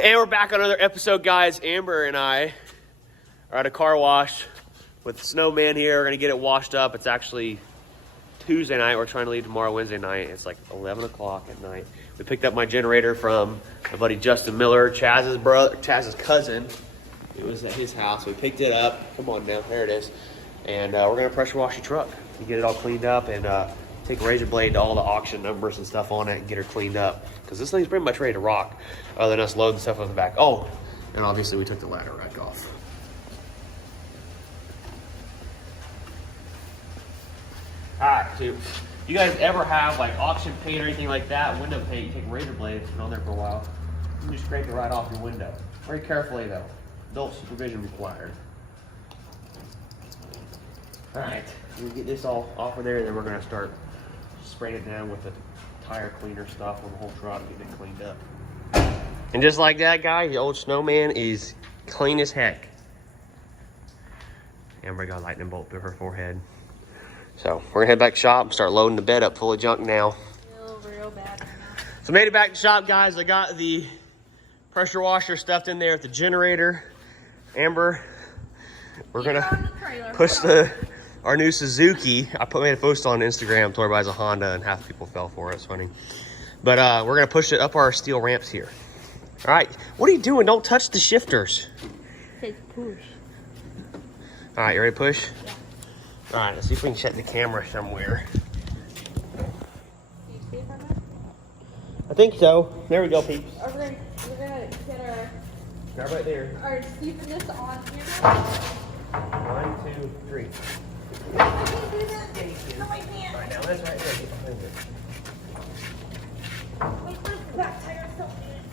And we're back on another episode, guys. Amber and I are at a car wash with the snowman here. We're gonna get it washed up. It's actually Tuesday night. We're trying to leave tomorrow, Wednesday night. It's like 11 o'clock at night. We picked up my generator from my buddy Justin Miller, Chaz's cousin. It was at his house. We picked it up. Come on down, there it is. And we're gonna pressure wash the truck and get it all cleaned up and take a razor blade to all the auction numbers and stuff on it and get her cleaned up. Because this thing's pretty much ready to rock, other than us loading stuff on the back. Oh, and obviously we took the ladder rack off. All right, so you guys ever have like auction paint or anything like that, window paint, you take a razor blade, it's been on there for a while, you just scrape it right off your window. Very carefully though, adult supervision required. All right, we get this all off of there, and then we're gonna start spraying it down with the tire cleaner stuff on the whole truck, getting it cleaned up. And just like that, guys, the old snowman is clean as heck. Amber got a lightning bolt through her forehead. So we're gonna head back to shop and start loading the bed up full of junk now. Real bad right now. So made it back to shop, guys. I got the pressure washer stuffed in there at the generator. Amber, we're gonna push our new Suzuki. I made a post on Instagram, told everybody it's a Honda, and half the people fell for it. It's funny. But we're gonna push it up our steel ramps here. All right, what are you doing? Don't touch the shifters. It says push. All right, you ready to push? Yeah. All right, let's see if we can set the camera somewhere. Can you see it from there? I think so. There we go, peeps. We're gonna get Grab right there. our steepness on here. 1, 2, 3. No, I can't do that. No, I can't. All right, now that's right there. Get behind it. Wait, where's the back tire? Still in it.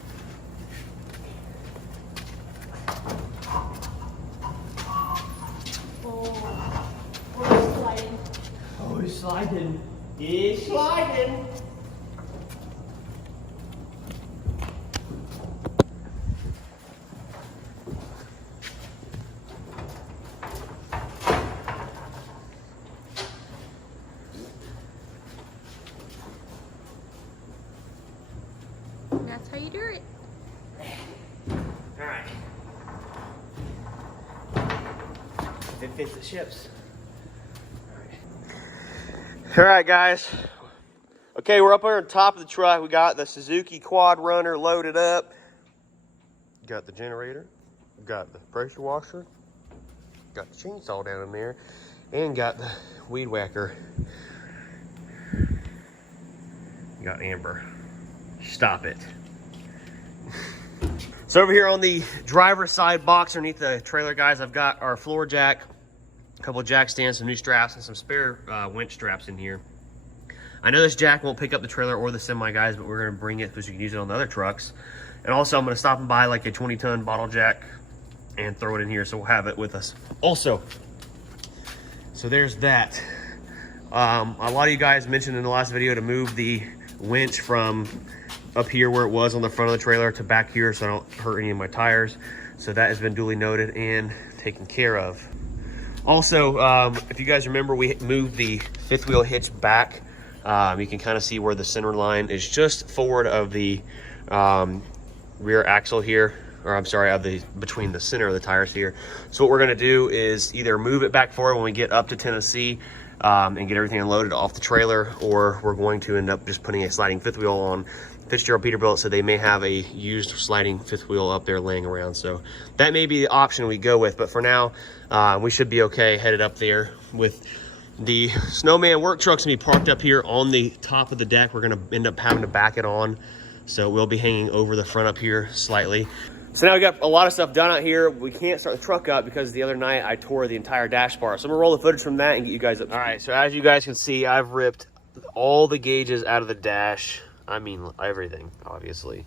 Oh, we're sliding. Oh, he's sliding. He's sliding. That's how you do it. All right. If it fits the ships. All right, guys. Okay, we're up here on top of the truck. We got the Suzuki Quad Runner loaded up. Got the generator. Got the pressure washer. Got the chainsaw down in there. And got the weed whacker. Got Amber. Stop it. So over here on the driver's side box underneath the trailer, guys, I've got our floor jack, a couple of jack stands, some new straps, and some spare winch straps in here. I know this jack won't pick up the trailer or the semi, guys, but we're going to bring it because you can use it on the other trucks. And also, I'm going to stop and buy like a 20-ton bottle jack and throw it in here, so we'll have it with us. Also, so there's that. A lot of you guys mentioned in the last video to move the winch from up here where it was on the front of the trailer to back here so I don't hurt any of my tires. So that has been duly noted and taken care of. Also, if you guys remember, we moved the fifth wheel hitch back. You can kind of see where the center line is just forward of the rear axle here, or I'm sorry, between the center of the tires here. So what we're gonna do is either move it back forward when we get up to Tennessee and get everything unloaded off the trailer, or we're going to end up just putting a sliding fifth wheel on. Fitzgerald Peterbilt said they may have a used sliding fifth wheel up there laying around, so that may be the option we go with. But for now, we should be okay headed up there. With the snowman work truck's gonna be parked up here on the top of the deck. We're gonna end up having to back it on, so we'll be hanging over the front up here slightly. So now we got a lot of stuff done out here. We can't start the truck up because the other night I tore the entire dash bar. So I'm gonna roll the footage from that and get you guys up. All right, so as you guys can see, I've ripped all the gauges out of the dash. I mean, everything, obviously.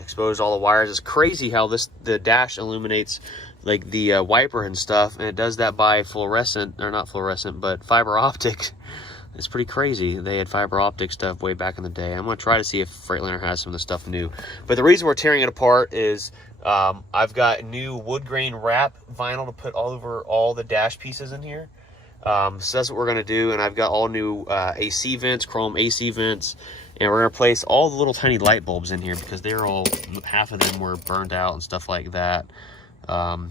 Exposed all the wires. It's crazy how the dash illuminates like the wiper and stuff, and it does that by fluorescent, or not fluorescent, but fiber optic. It's pretty crazy. They had fiber optic stuff way back in the day. I'm gonna try to see if Freightliner has some of the stuff new. But the reason we're tearing it apart is I've got new wood grain wrap vinyl to put all over all the dash pieces in here. So that's what we're gonna do. And I've got all new AC vents, chrome AC vents, and we're gonna replace all the little tiny light bulbs in here because they're all, half of them were burned out and stuff like that.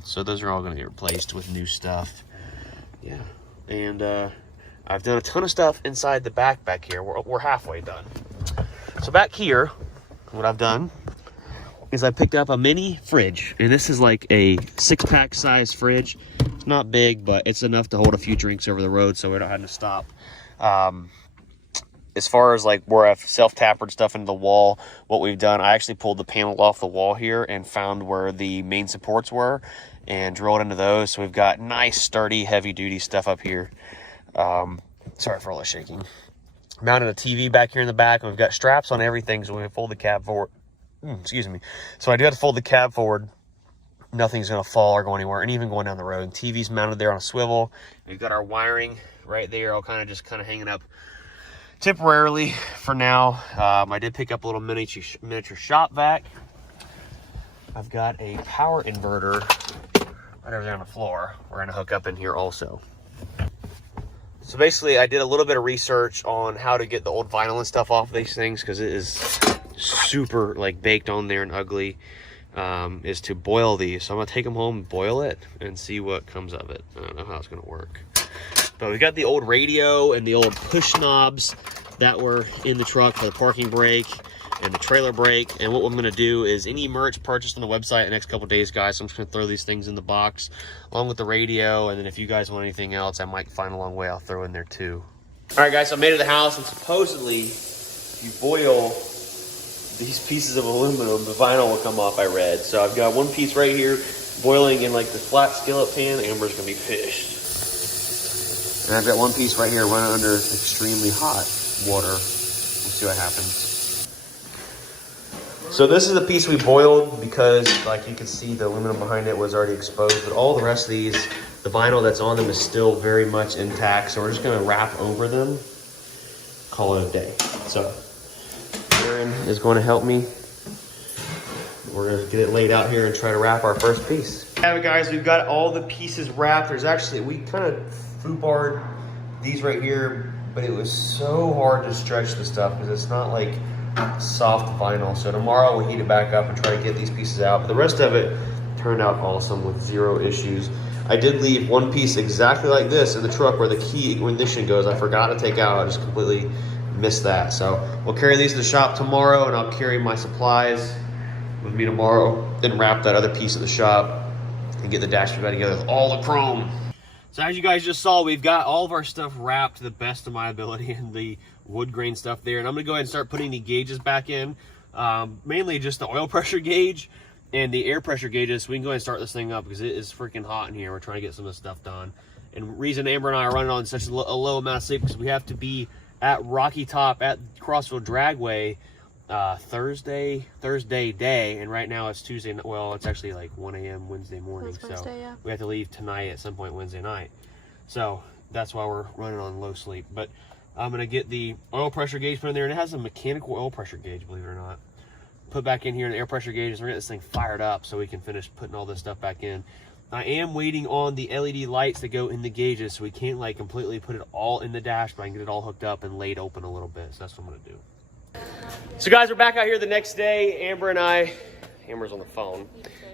So those are all gonna get replaced with new stuff. Yeah, and I've done a ton of stuff inside the back here. We're halfway done. So back here, what I've done is I picked up a mini fridge, and this is like a 6-pack size fridge. It's not big, but it's enough to hold a few drinks over the road so we don't have to stop. As far as like where I've self-tapered stuff into the wall, what we've done, I actually pulled the panel off the wall here and found where the main supports were and drilled into those. So we've got nice, sturdy, heavy-duty stuff up here. Sorry for all the shaking. Mounted a TV back here in the back, and we've got straps on everything, so we can fold the cab forward. Excuse me. So I do have to fold the cab forward. Nothing's going to fall or go anywhere, and even going down the road. TV's mounted there on a swivel. We've got our wiring right there, all kind of hanging up temporarily for now. I did pick up a little miniature shop vac. I've got a power inverter right over there on the floor. We're going to hook up in here also. So basically, I did a little bit of research on how to get the old vinyl and stuff off of these things because it is super like baked on there and ugly. Is to boil these. So I'm gonna take them home, boil it, and see what comes of it. I don't know how it's gonna work. But we got the old radio and the old push knobs that were in the truck for the parking brake and the trailer brake. And what I'm gonna do is any merch purchased on the website the next couple of days, guys, so I'm just gonna throw these things in the box along with the radio. And then if you guys want anything else I might find along the way, I'll throw in there too. All right, guys, so I made it to the house, and supposedly if you boil these pieces of aluminum, the vinyl will come off, I read. So I've got one piece right here boiling in like the flat skillet pan. Amber's gonna be fished. And I've got one piece right here running under extremely hot water. We'll see what happens. So this is the piece we boiled because, like you can see, the aluminum behind it was already exposed, but all the rest of these, the vinyl that's on them is still very much intact. So we're just gonna wrap over them, call it a day. So Aaron is going to help me. We're going to get it laid out here and try to wrap our first piece. Yeah, guys, we've got all the pieces wrapped. There's actually, we kind of foobarred these right here, but it was so hard to stretch the stuff because it's not like soft vinyl. So tomorrow we'll heat it back up and try to get these pieces out. But the rest of it turned out awesome with zero issues. I did leave one piece exactly like this in the truck where the key ignition goes. I forgot to take out. I just completely missed that. So we'll carry these to the shop tomorrow, and I'll carry my supplies with me tomorrow, then wrap that other piece at the shop and get the dash back together with all the chrome. So as you guys just saw, we've got all of our stuff wrapped to the best of my ability and the wood grain stuff there. And I'm gonna go ahead and start putting the gauges back in, mainly just the oil pressure gauge and the air pressure gauges. So we can go ahead and start this thing up because it is freaking hot in here. We're trying to get some of this stuff done. And reason Amber and I are running on such a low amount of sleep because we have to be at Rocky Top at Crossville Dragway Thursday day, and right now it's Tuesday. Well, it's actually like 1 a.m. Wednesday morning, so yeah, we have to leave tonight at some point Wednesday night. So that's why we're running on low sleep. But I'm gonna get the oil pressure gauge put in there, and it has a mechanical oil pressure gauge, believe it or not. Put back in here in the air pressure gauges. We're gonna get this thing fired up so we can finish putting all this stuff back in. I am waiting on the LED lights that go in the gauges, so we can't like completely put it all in the dash, but I can get it all hooked up and laid open a little bit. So that's what I'm gonna do. So guys, we're back out here the next day. Amber and I, Amber's on the phone,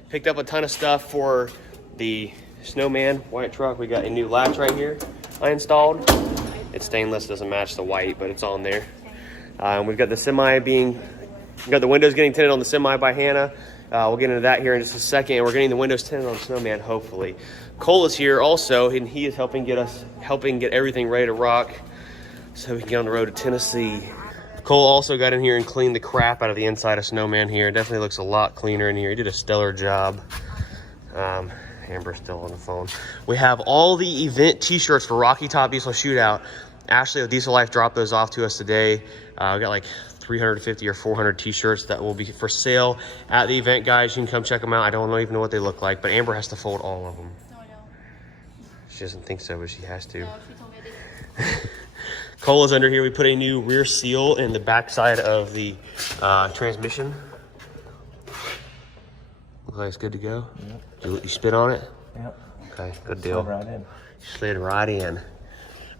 picked up a ton of stuff for the Snowman white truck. We got a new latch right here I installed. It's stainless, doesn't match the white, but it's on there. We've got the semi we got the windows getting tinted on the semi by Hannah. We'll get into that here in just a second. We're getting the windows tinted on Snowman, hopefully. Cole is here also, and he is helping get everything ready to rock so we can get on the road to Tennessee. Cole also got in here and cleaned the crap out of the inside of Snowman here. It definitely looks a lot cleaner in here. He did a stellar job. Amber's still on the phone. We have all the event t-shirts for Rocky Top Diesel Shootout. Ashley of Diesel Life dropped those off to us today. We got like 350 or 400 t-shirts that will be for sale at the event, guys. You can come check them out. I don't even know what they look like, but Amber has to fold all of them. No, I don't. She doesn't think so, but she has to. No, she told me I did. Cole is under here. We put a new rear seal in the backside of the transmission. Looks like it's good to go. Yep. You spit on it? Yep. Okay, good deal. Slid right in. You slid right in.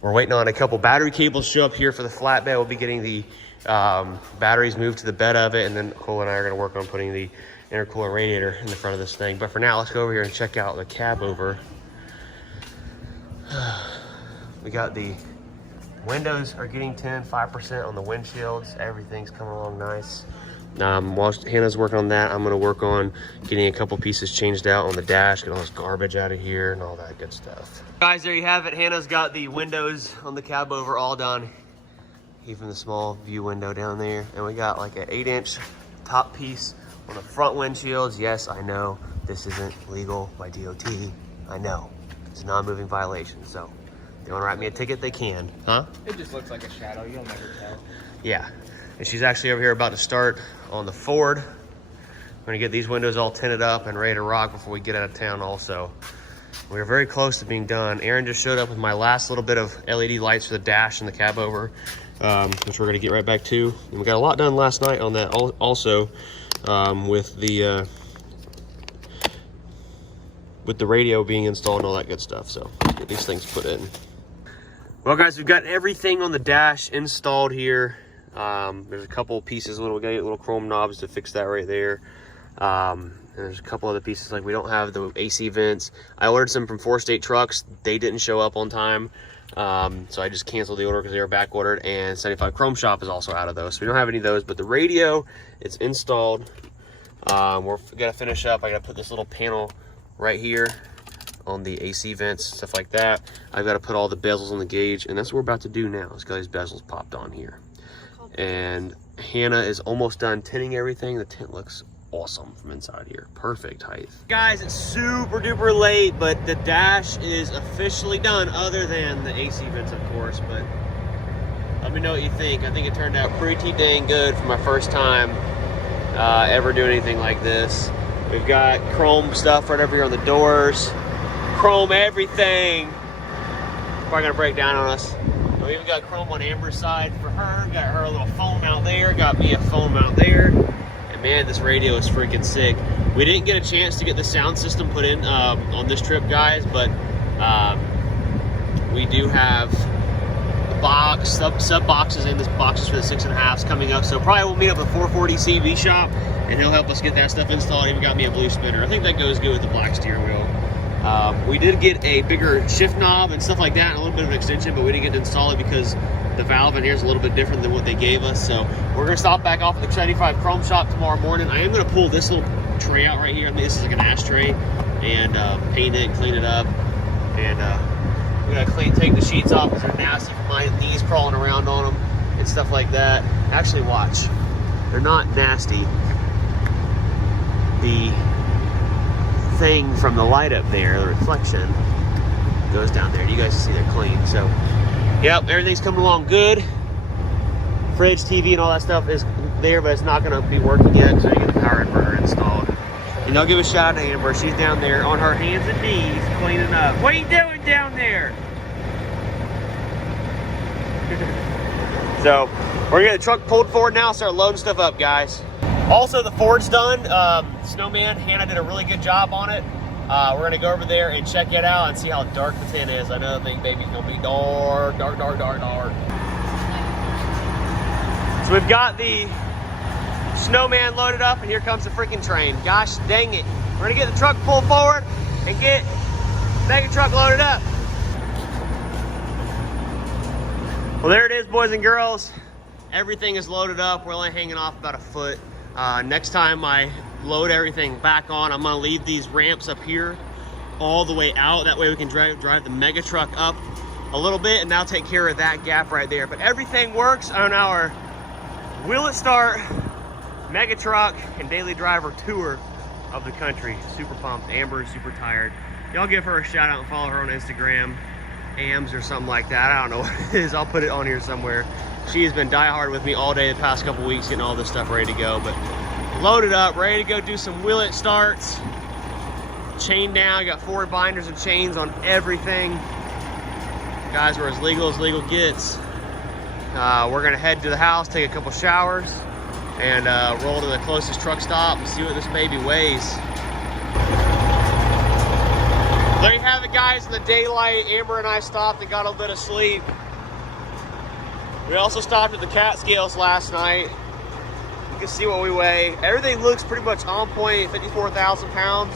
We're waiting on a couple battery cables to show up here for the flatbed. We'll be getting the batteries moved to the bed of it, and then Cole and I are gonna work on putting the intercooler radiator in the front of this thing. But for now, let's go over here and check out the cab over. We got the windows are getting 5% on the windshields. Everything's coming along nice. While Hannah's working on that, I'm gonna work on getting a couple pieces changed out on the dash, get all this garbage out of here and all that good stuff. Guys, there you have it. Hannah's got the windows on the cab over all done. Even the small view window down there. And we got like an 8-inch top piece on the front windshields. Yes, I know this isn't legal by DOT. I know, it's a non-moving violation. So if they wanna write me a ticket, they can. Huh? It just looks like a shadow, you'll never tell. Yeah. And she's actually over here about to start on the Ford. I'm gonna get these windows all tinted up and ready to rock before we get out of town also. We're very close to being done. Aaron just showed up with my last little bit of LED lights for the dash and the cab over, which we're gonna get right back to. And we got a lot done last night on that also, with the radio being installed and all that good stuff. So let's get these things put in. Well guys, we've got everything on the dash installed here. There's a couple pieces, we got little chrome knobs to fix that right there. And there's a couple other pieces, like we don't have the AC vents. I ordered some from 4-State Trucks. They didn't show up on time. So I just canceled the order because they were back ordered, and 75 Chrome Shop is also out of those. So we don't have any of those, but the radio, it's installed. We're gonna finish up. I gotta put this little panel right here on the AC vents, stuff like that. I've got to put all the bezels on the gauge, and that's what we're about to do now. It's got these bezels popped on here. And Hannah is almost done tinting everything. The tint looks awesome from inside here. Perfect height. Guys, it's super duper late, but the dash is officially done, other than the AC vents, of course. But let me know what you think. I think it turned out pretty dang good for my first time ever doing anything like this. We've got chrome stuff right over here on the doors. Chrome everything. Probably gonna break down on us. We even got chrome on Amber's side for her. Got her a little phone mount there. Got me a phone mount there. And man, this radio is freaking sick. We didn't get a chance to get the sound system put in on this trip, guys, but we do have the box, sub boxes in this boxes for the 6.5s coming up. So probably we'll meet up at 440 CV shop, and he'll help us get that stuff installed. He even got me a blue spinner. I think that goes good with the black steering wheel. We did get a bigger shift knob and stuff like that, and a little bit of an extension, but we didn't get to install it because the valve in here is a little bit different than what they gave us. So we're gonna stop back off at the 75 Chrome Shop tomorrow morning. I am gonna pull this little tray out right here. I mean, this is like an ashtray, and paint it and clean it up. And we gotta take the sheets off because they're nasty from my knees crawling around on them and stuff like that. Actually, watch. They're not nasty. The thing from the light up there, the reflection, goes down there. You guys see they're clean. So yep, everything's coming along good. Fridge, TV, and all that stuff is there, but it's not going to be working yet because I didn't get the power inverter installed. And I'll give a shout out to Amber. She's down there on her hands and knees cleaning up. What are you doing down there? So we're gonna get the truck pulled forward now, start loading stuff up, guys. Also, the Ford's done. Snowman, Hannah did a really good job on it. We're gonna go over there and check it out and see how dark the tint is. I know the thing, baby's gonna be dark, dark, dark, dark, dark. So we've got the Snowman loaded up, and here comes the freaking train. Gosh dang it. We're gonna get the truck pulled forward and get mega truck loaded up. Well, there it is, boys and girls. Everything is loaded up. We're only hanging off about a foot. Next time I load everything back on, I'm gonna leave these ramps up here all the way out. That way we can drive the mega truck up a little bit, and now take care of that gap right there. But everything works on our Will It Start mega truck and daily driver tour of the country. Super pumped. Amber is super tired. Y'all give her a shout out and follow her on Instagram, AMS or something like that. I don't know what it is. I'll put it on here somewhere. She has been diehard with me all day the past couple weeks, getting all this stuff ready to go. But loaded up, ready to go do some Will It Starts. Chain down. I got 4 binders and chains on everything. Guys, we're as legal gets. We're gonna head to the house, take a couple showers, and roll to the closest truck stop and see what this baby weighs. There you have it, guys. In the daylight, Amber and I stopped and got a bit of sleep. We also stopped at the Catskills last night. You can see what we weigh. Everything looks pretty much on point, 54,000 pounds.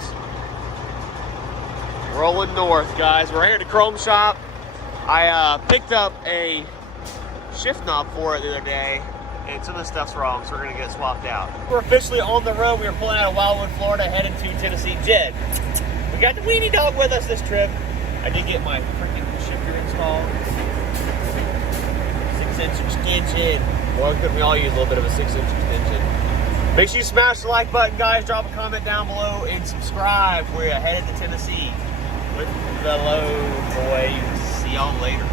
Rolling north, guys. We're here at the Chrome Shop. I picked up a shift knob for it the other day, and some of the stuff's wrong, so we're gonna get it swapped out. We're officially on the road. We are pulling out of Wildwood, Florida, headed to Tennessee. Jed, we got the weenie dog with us this trip. I did get my freaking shifter installed. 6-inch extension. Well, couldn't we all use a little bit of a 6-inch extension? Make sure you smash the like button, guys. Drop a comment down below and subscribe. We're headed to Tennessee with the low boys. See y'all later.